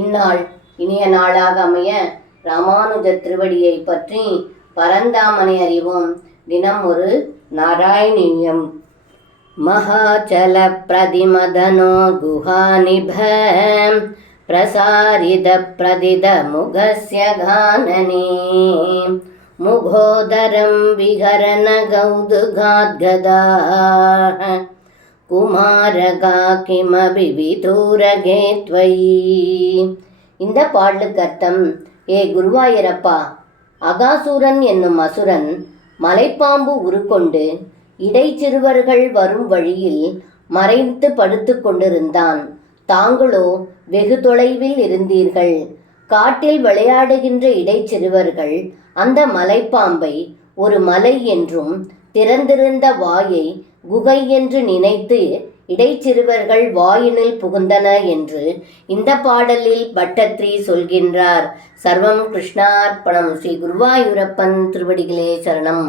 இந்நாள் இனிய நாளாக அமைய ராமானுஜ திருவடியை பற்றி பரந்தாமனை அறிவோம். தினம் ஒரு நாராயணியம். மகாச்சல பிரதிமதனோ குஹாநிப பிரசாரித பிரதித முகஸ்ய கானனே முகோதரம் விகரண கௌதுகாத்கதா குமாரகா கிமபி விதூரகே த்வயி. இந்த பாடலுக்கு அர்த்தம்: ஏ குருவாயூரப்பா, அகாசூரன் என்னும் அசுரன் மலைப்பாம்பு உருக்கொண்டு இடைச்சிறுவர்கள் வரும் வழியில் மறைத்து படுத்து கொண்டிருந்தான். தாங்களோ வெகு தொலைவில் இருந்தீர்கள். காட்டில் விளையாடுகின்ற இடைச்சிறுவர்கள் அந்த மலைப்பாம்பை ஒரு மலை என்றும் திறந்திருந்த வாயை குகை என்று நினைத்து இடைச்சிறுவர்கள் வாயினில் புகுந்தன என்று இந்த பாடலில் பட்டத்ரி சொல்கின்றார். சர்வம் கிருஷ்ணார்ப்பணம். ஸ்ரீ குருவாயூரப்பன் திருவடிகளே சரணம்.